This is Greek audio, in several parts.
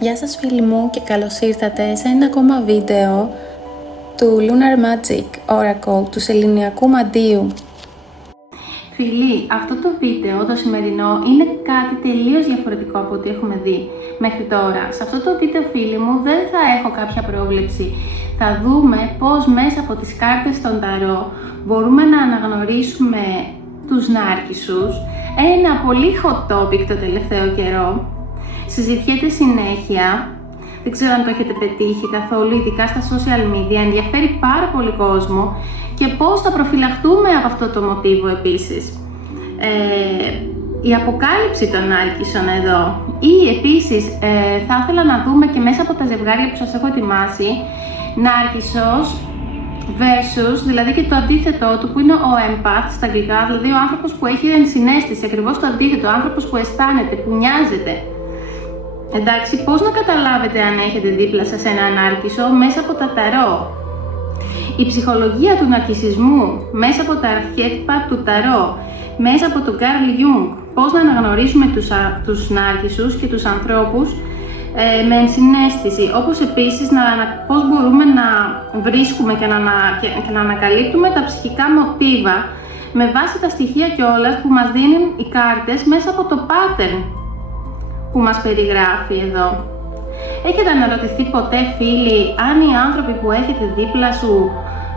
Γεια σας φίλοι μου και καλώς ήρθατε σε ένα ακόμα βίντεο του Lunar Magic Oracle, του Σεληνιακού Μαντίου. Φίλοι, αυτό το βίντεο, το σημερινό, είναι κάτι τελείως διαφορετικό από ό,τι έχουμε δει μέχρι τώρα. Σε αυτό το βίντεο, φίλοι μου, δεν θα έχω κάποια πρόβλεψη. Θα δούμε πώς μέσα από τις κάρτες των ταρό μπορούμε να αναγνωρίσουμε τους νάρκισσους. Ένα πολύ hot topic το τελευταίο καιρό. Συζητιέται συνέχεια. Δεν ξέρω αν το έχετε πετύχει καθόλου, ειδικά στα social media. Ενδιαφέρει πάρα πολύ κόσμο και πώς θα προφυλαχτούμε από αυτό το μοτίβο επίσης. Η αποκάλυψη των νάρκισσων εδώ. Ή επίσης θα ήθελα να δούμε και μέσα από τα ζευγάρια που σας έχω ετοιμάσει, νάρκισσος versus, δηλαδή και το αντίθετό του που είναι ο empath στα αγγλικά, δηλαδή ο άνθρωπος που έχει ενσυναίσθηση, ακριβώς το αντίθετο, ο άνθρωπος που αισθάνεται, που νοιάζεται. Εντάξει, πώς να καταλάβετε αν έχετε δίπλα σας έναν νάρκισσο μέσα από τα ταρό. Η ψυχολογία του ναρκισσισμού μέσα από τα αρχέτυπα του ταρό, μέσα από τον Carl Jung, πώς να αναγνωρίσουμε τους νάρκισσους και τους ανθρώπους με ενσυναίσθηση, όπως επίσης πώς μπορούμε να βρίσκουμε και να ανακαλύπτουμε τα ψυχικά μοτίβα με βάση τα στοιχεία κιόλας που μας δίνουν οι κάρτες μέσα από το pattern που μας περιγράφει εδώ. Έχετε αναρωτηθεί ποτέ, φίλοι, αν οι άνθρωποι που έχετε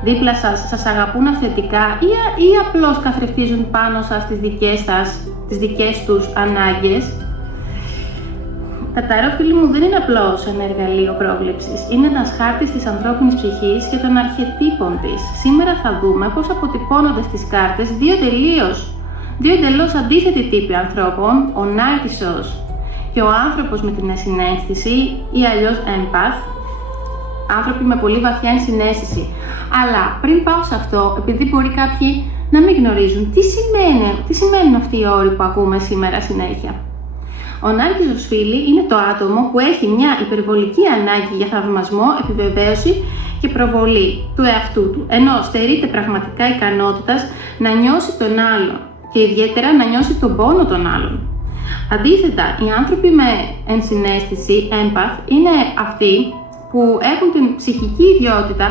δίπλα σας αγαπούν αυθεντικά ή απλώς καθρεφτίζουν πάνω σας τις δικές τους ανάγκες? Τα ταρό, φίλοι μου, δεν είναι απλώς ένα εργαλείο πρόβλεψης. Είναι ένας χάρτης της ανθρώπινης ψυχής και των αρχετύπων της. Σήμερα θα δούμε πώς αποτυπώνονται στις κάρτες δύο εντελώς αντίθετοι τύποι ανθρώπων, ο νάρκισσος και ο άνθρωπος με την ενσυναίσθηση ή αλλιώς empath, άνθρωποι με πολύ βαθιά ενσυναίσθηση. Αλλά πριν πάω σε αυτό, επειδή μπορεί κάποιοι να μην γνωρίζουν τι σημαίνουν αυτοί οι όροι που ακούμε σήμερα συνέχεια. Ο νάρκισσος, φίλοι, είναι το άτομο που έχει μια υπερβολική ανάγκη για θαυμασμό, επιβεβαίωση και προβολή του εαυτού του, ενώ στερείται πραγματικά ικανότητας να νιώσει τον άλλον και ιδιαίτερα να νιώσει τον πόνο των άλλων. Αντίθετα, οι άνθρωποι με ενσυναίσθηση, empath, είναι αυτοί που έχουν την ψυχική ιδιότητα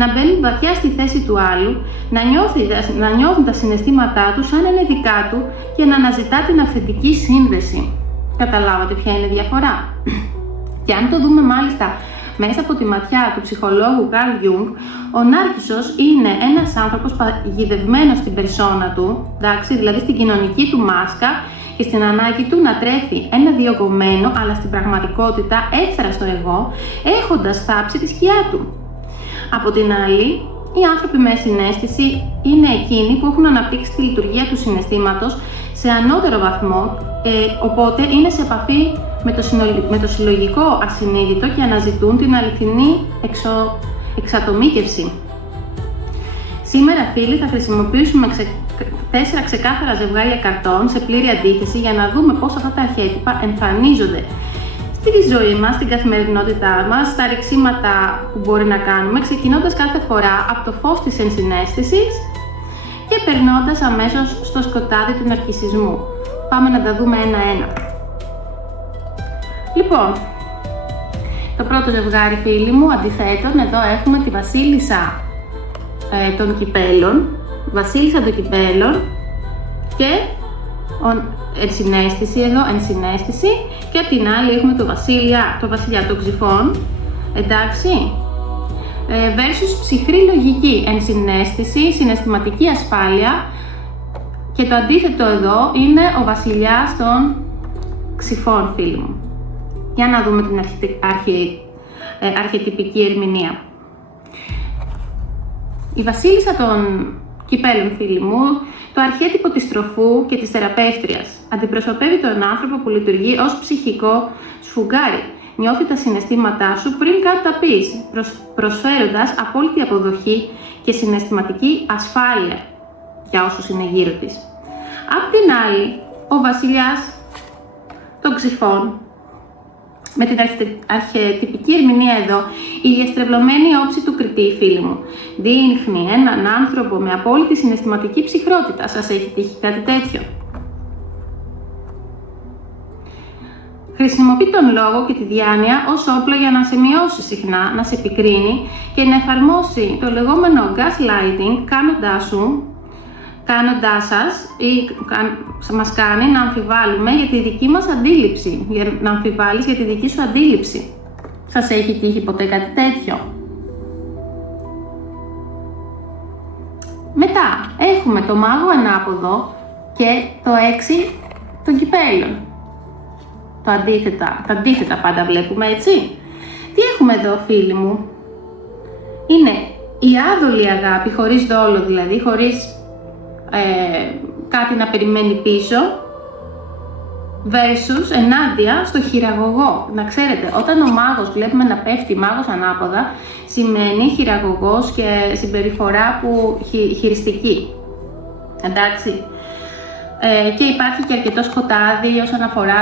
να μπαίνουν βαθιά στη θέση του άλλου, να νιώθουν τα συναισθήματά τους σαν είναι δικά του και να αναζητά την αυθεντική σύνδεση. Καταλάβατε ποια είναι η διαφορά? Και αν το δούμε μάλιστα μέσα από τη ματιά του ψυχολόγου Carl Jung, ο νάρκισσος είναι ένας άνθρωπος παγιδευμένος στην περσόνα του, εντάξει, δηλαδή στην κοινωνική του μάσκα και στην ανάγκη του να τρέφει ένα διωγγωμένο, αλλά στην πραγματικότητα εύθραστο εγώ, έχοντας θάψει τη σκιά του. Από την άλλη, οι άνθρωποι με συναίσθηση είναι εκείνοι που έχουν αναπτύξει τη λειτουργία του συναισθήματος σε ανώτερο βαθμό, οπότε είναι σε επαφή με το συλλογικό ασυνείδητο και αναζητούν την αληθινή εξατομίκευση. Σήμερα, φίλοι, θα χρησιμοποιήσουμε 4 ξεκάθαρα ζευγάρια καρτών σε πλήρη αντίθεση για να δούμε πώς αυτά τα αρχέτυπα εμφανίζονται στη ζωή μας, στην καθημερινότητά μας, στα ρηξίματα που μπορεί να κάνουμε, ξεκινώντας κάθε φορά από το φως της ενσυναίσθησης και περνώντας αμέσως στο σκοτάδι του ναρκισσισμού. Πάμε να τα δούμε ένα-ένα. Λοιπόν, το πρώτο ζευγάρι, φίλοι μου, αντιθέτων, εδώ έχουμε τη βασίλισσα των κυπέλων, βασίλισσα των κυπέλων και ενσυναίσθηση εδώ, ενσυναίσθηση, και απ' την άλλη έχουμε το βασιλιά των ξυφών, εντάξει, versus ψυχρή λογική, ενσυναίσθηση, συναισθηματική ασφάλεια, και το αντίθετο εδώ είναι ο βασιλιάς των ξυφών, φίλοι μου. Για να δούμε την αρχετυπική ερμηνεία. Η βασίλισσα των κυπέλων, φίλοι μου, το αρχέτυπο της τροφού και της θεραπεύτριας, αντιπροσωπεύει τον άνθρωπο που λειτουργεί ως ψυχικό σφουγγάρι. Νιώθει τα συναισθήματά σου πριν καν τα πεις, προσφέροντας απόλυτη αποδοχή και συναισθηματική ασφάλεια για όσους είναι γύρω της. Απ' την άλλη, ο βασιλιάς των ξυφών, με την αρχετυπική ερμηνεία εδώ, η διαστρεβλωμένη όψη του κριτή, φίλοι μου, δείχνει έναν άνθρωπο με απόλυτη συναισθηματική ψυχρότητα. Σας έχει τύχει κάτι τέτοιο? Χρησιμοποιεί τον λόγο και τη διάνοια ως όπλο για να σε μειώσει συχνά, να σε επικρίνει και να εφαρμόσει το λεγόμενο gaslighting, κάνοντάς σας ή μας κάνει να αμφιβάλλουμε για τη δική μας αντίληψη, να αμφιβάλλεις για τη δική σου αντίληψη. Σας έχει τύχει ποτέ κάτι τέτοιο? Μετά έχουμε το μάγο ανάποδο και το 6 των κυπέλων. Τα αντίθετα πάντα βλέπουμε, έτσι. Τι έχουμε εδώ, φίλοι μου? Είναι η άδολη αγάπη, χωρίς δόλο δηλαδή, χωρίς κάτι να περιμένει πίσω, versus ενάντια στο χειραγωγό. Να ξέρετε, όταν ο μάγος βλέπουμε να πέφτει μάγος ανάποδα, σημαίνει χειραγωγός και συμπεριφορά που χειριστική. Εντάξει. Και υπάρχει και αρκετό σκοτάδι όσον αφορά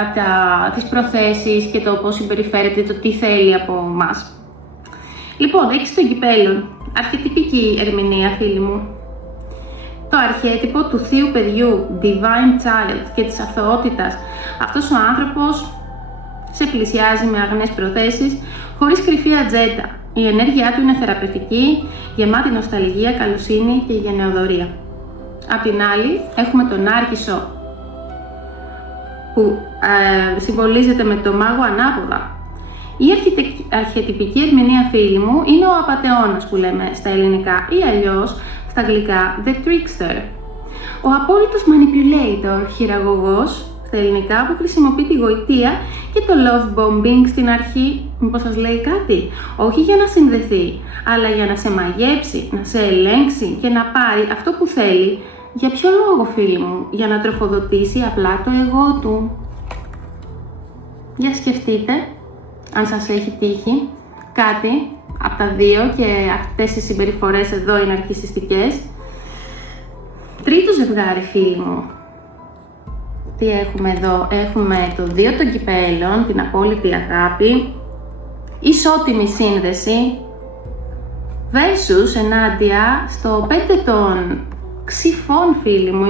τις προθέσεις και το πώς συμπεριφέρεται, το τι θέλει από μας. Λοιπόν, 6 των κυπέλων, αρχετυπική ερμηνεία, φίλοι μου. Το αρχέτυπο του θείου παιδιού, Divine Child, και της αθωότητας. Αυτός ο άνθρωπος σε πλησιάζει με αγνές προθέσεις, χωρίς κρυφή ατζέντα. Η ενέργειά του είναι θεραπευτική, γεμάτη νοσταλγία, καλοσύνη και γενεοδωρία. Απ' την άλλη, έχουμε τον Άρχισο, που συμβολίζεται με το μάγο ανάποδα. Η αρχετυπική ερμηνεία, φίλοι μου, είναι ο απατεώνας που λέμε στα ελληνικά ή αλλιώς στα αγγλικά The Trickster. Ο απόλυτος manipulator, χειραγωγός στα ελληνικά, που χρησιμοποιεί τη γοητεία και το love bombing στην αρχή. Μήπως σας λέει κάτι? Όχι για να συνδεθεί, αλλά για να σε μαγέψει, να σε ελέγξει και να πάρει αυτό που θέλει. Για ποιο λόγο, φίλοι μου? Για να τροφοδοτήσει απλά το εγώ του. Για σκεφτείτε, αν σας έχει τύχει κάτι από τα δύο και αυτές οι συμπεριφορές εδώ είναι αρχισιστικές. Τρίτο ζευγάρι, φίλοι μου. Τι έχουμε εδώ? Έχουμε το 2 των κυπέλων, την απόλυτη αγάπη, ισότιμη σύνδεση, versus ενάντια στο 5 των ξυφών, φίλοι μου,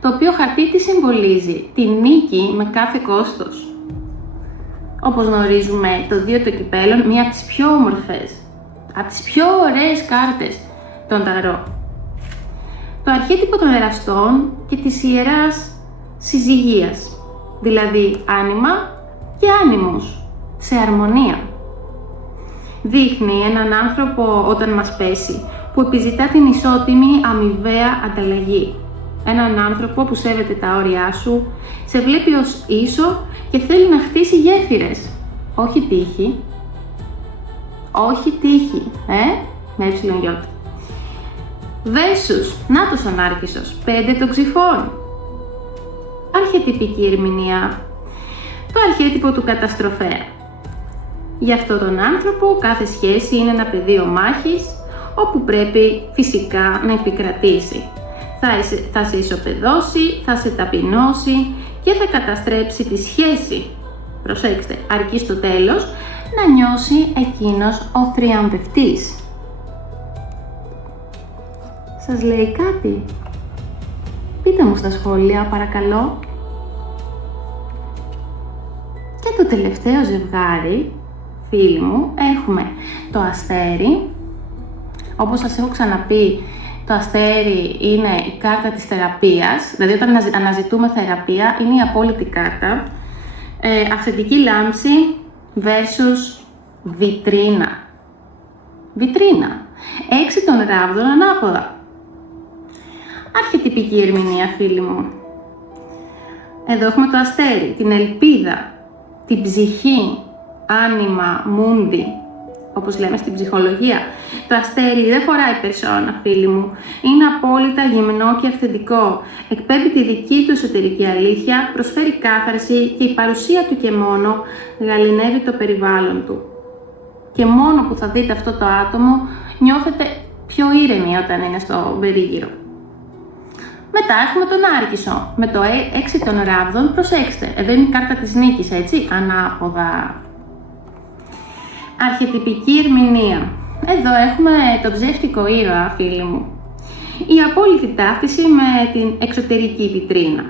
το οποίο χαρτί τι συμβολίζει? Τη νίκη με κάθε κόστος. Όπως γνωρίζουμε, το 2 των κυπέλων, μία από τις πιο όμορφες, από τις πιο ωραίες κάρτες των ταρό. Το αρχέτυπο των εραστών και της ιεράς συζυγίας, δηλαδή άνιμα και άνιμους, σε αρμονία. Δείχνει έναν άνθρωπο όταν μας πέσει, που επιζητά την ισότιμη αμοιβαία ανταλλαγή. Έναν άνθρωπο που σέβεται τα όρια σου, σε βλέπει ως ίσο και θέλει να χτίσει γέφυρες. Όχι τύχη. Όχι τύχη, με εψιλον. Versus, νάτος ο Άρχισσος, 5 των ξυφών. Αρχετυπική ερμηνεία. Το αρχέτυπο του καταστροφέα. Για αυτόν τον άνθρωπο κάθε σχέση είναι ένα πεδίο μάχης, όπου πρέπει φυσικά να επικρατήσει. Θα σε ισοπεδώσει, θα σε ταπεινώσει και θα καταστρέψει τη σχέση. Προσέξτε, αρκεί στο τέλος να νιώσει εκείνος ο θριαμβευτής. Σας λέει κάτι? Πείτε μου στα σχόλια, παρακαλώ. Και το τελευταίο ζευγάρι, φίλοι μου, έχουμε το αστέρι. Όπως σας έχω ξαναπεί, το αστέρι είναι η κάρτα της θεραπείας, δηλαδή όταν αναζητούμε θεραπεία είναι η απόλυτη κάρτα. Αυθεντική λάμψη versus βιτρίνα. Βιτρίνα. 6 των ράβδων ανάποδα. Αρχετυπική ερμηνεία, φίλοι μου. Εδώ έχουμε το αστέρι, την ελπίδα, την ψυχή, άνιμα, μούντι, όπως λέμε στην ψυχολογία. Το αστέρι δεν φοράει περσόνα, φίλοι μου. Είναι απόλυτα γυμνό και αυθεντικό. Εκπέμπει τη δική του εσωτερική αλήθεια, προσφέρει κάθαρση και η παρουσία του και μόνο γαληνεύει το περιβάλλον του. Και μόνο που θα δείτε αυτό το άτομο, νιώθετε πιο ήρεμοι όταν είναι στο περίγυρο. Μετά έχουμε τον Άρχισσο, με το 6 των ράβδων. Προσέξτε, εδώ είναι η κάρτα της νίκης, έτσι, ανάποδα. Αρχετυπική ερμηνεία. Εδώ έχουμε τον ψεύτικο ήρωα, φίλοι μου. Η απόλυτη ταύτιση με την εξωτερική βιτρίνα.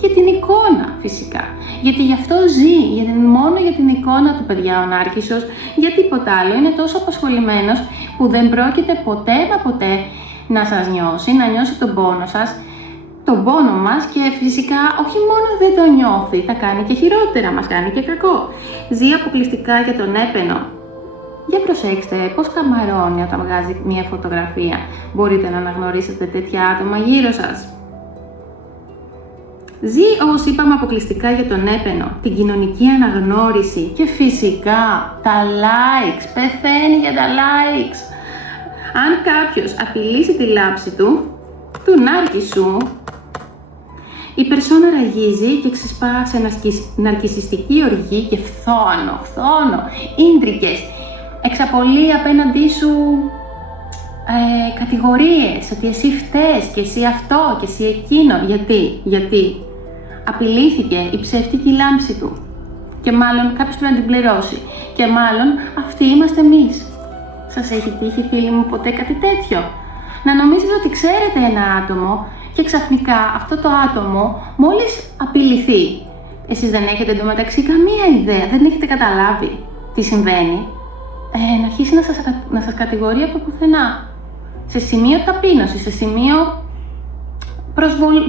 και την εικόνα φυσικά. Γιατί γι' αυτό ζει, γιατί μόνο για την εικόνα του, παιδιά, ο Νάρκισσος, για τίποτα άλλο. Είναι τόσο απασχολημένος που δεν πρόκειται ποτέ μα ποτέ να σας νιώσει, να νιώσει τον πόνο σας, τον πόνο μας, και φυσικά όχι μόνο δεν το νιώθει, θα κάνει και χειρότερα, μας κάνει και κακό. Ζει αποκλειστικά για τον έπαινο. Για προσέξτε πώς καμαρώνει όταν βγάζει μια φωτογραφία. Μπορείτε να αναγνωρίσετε τέτοια άτομα γύρω σας. Ζει, όπως είπαμε, αποκλειστικά για τον έπαινο, την κοινωνική αναγνώριση και φυσικά τα likes. Πεθαίνει για τα likes. Αν κάποιος απειλήσει τη λάψη του Νάρκισσου, η περσόνα ραγίζει και ξεσπά σε ναρκισσιστική οργή και φθόνο, ίντρικες. Εξαπολύει απέναντί σου κατηγορίες, ότι εσύ φταίς και εσύ αυτό και εσύ εκείνο. Γιατί απειλήθηκε η ψεύτικη λάμψη του και μάλλον κάποιος πρέπει να την πληρώσει και μάλλον αυτοί είμαστε εμείς. Σας έχει τύχει, φίλοι μου, ποτέ κάτι τέτοιο? Να νομίζετε ότι ξέρετε ένα άτομο και ξαφνικά αυτό το άτομο μόλις απειληθεί, εσείς δεν έχετε εντωμεταξύ καμία ιδέα, δεν έχετε καταλάβει τι συμβαίνει, να αρχίσει να σας κατηγορεί από πουθενά, σε σημείο ταπείνωσης, σε σημείο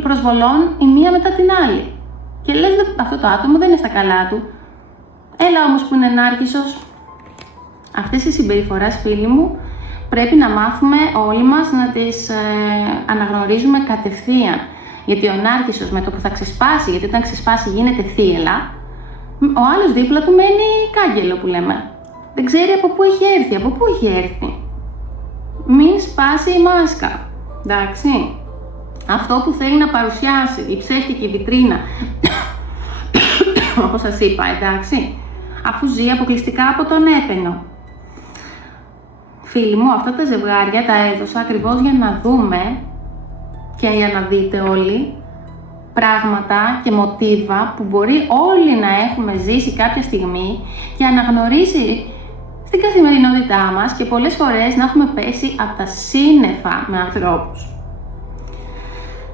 προσβολών η μία μετά την άλλη. Και λες, αυτό το άτομο δεν είναι στα καλά του. Έλα όμως που είναι Νάρκισσος. Αυτές οι συμπεριφορές, φίλοι μου, πρέπει να μάθουμε όλοι μας να τις αναγνωρίζουμε κατευθείαν. Γιατί ο Νάρκισσος με το που θα ξεσπάσει, γιατί όταν ξεσπάσει γίνεται θύελλα, ο άλλος δίπλα του μένει κάγκελο που λέμε. Δεν ξέρει από πού έχει έρθει, Μην σπάσει η μάσκα, εντάξει. Αυτό που θέλει να παρουσιάσει, η ψεύτικη βιτρίνα, όπως σας είπα, εντάξει, αφού ζει αποκλειστικά από τον έπαινο. Φίλοι μου, αυτά τα ζευγάρια τα έδωσα ακριβώς για να δούμε και για να δείτε όλοι πράγματα και μοτίβα που μπορεί όλοι να έχουμε ζήσει κάποια στιγμή και αναγνωρίσει στην καθημερινότητά μας και πολλές φορές να έχουμε πέσει από τα σύννεφα με ανθρώπους.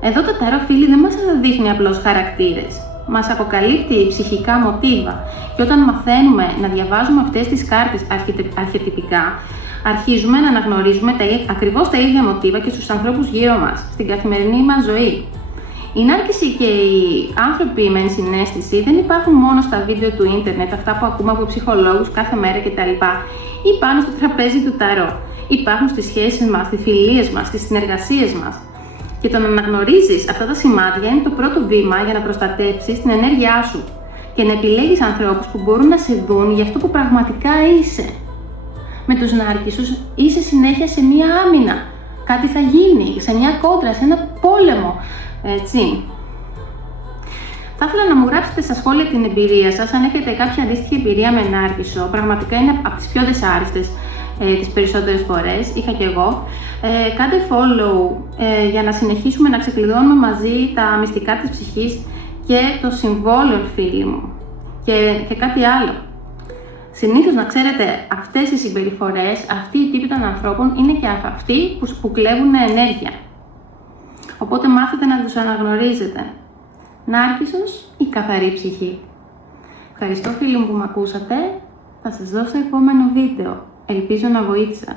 Εδώ το ταρό, φίλοι, δεν μας δείχνει απλώς χαρακτήρες. Μας αποκαλύπτει ψυχικά μοτίβα και όταν μαθαίνουμε να διαβάζουμε αυτές τις κάρτες αρχετυπικά, αρχίζουμε να αναγνωρίζουμε ακριβώς τα ίδια μοτίβα και στους ανθρώπους γύρω μας, στην καθημερινή μας ζωή. Η Νάρκισση και οι άνθρωποι με ενσυναίσθηση δεν υπάρχουν μόνο στα βίντεο του ίντερνετ, αυτά που ακούμε από ψυχολόγους κάθε μέρα κτλ. Ή πάνω στο τραπέζι του ταρό. Υπάρχουν στις σχέσεις μας, στις φιλίες μας, στις συνεργασίες μας. Και το να αναγνωρίζεις αυτά τα σημάδια είναι το πρώτο βήμα για να προστατεύσεις την ενέργειά σου και να επιλέγεις ανθρώπους που μπορούν να σε δουν για αυτό που πραγματικά είσαι. Με τους Νάρκισσους είσαι συνέχεια σε μία άμυνα. Κάτι θα γίνει, σε μια κόντρα, σε ένα πόλεμο. Έτσι. Θα ήθελα να μου γράψετε στα σχόλια την εμπειρία σας, αν έχετε κάποια αντίστοιχη εμπειρία με Νάρκισσο. Πραγματικά είναι από τις πιο δυσάρεστες τις περισσότερες φορές, είχα και εγώ. Κάντε follow για να συνεχίσουμε να ξεκλειδώνουμε μαζί τα μυστικά της ψυχής και το συμβόλαιο, φίλοι μου. Και κάτι άλλο. Συνήθως, να ξέρετε, αυτές οι συμπεριφορές, αυτοί οι τύποι των ανθρώπων είναι και αυτοί που κλέβουν ενέργεια. Οπότε μάθετε να τους αναγνωρίζετε. Νάρκισσος ή καθαρή ψυχή. Ευχαριστώ, φίλοι μου, που με ακούσατε. Θα σας δώσω επόμενο βίντεο. Ελπίζω να βοήθησα.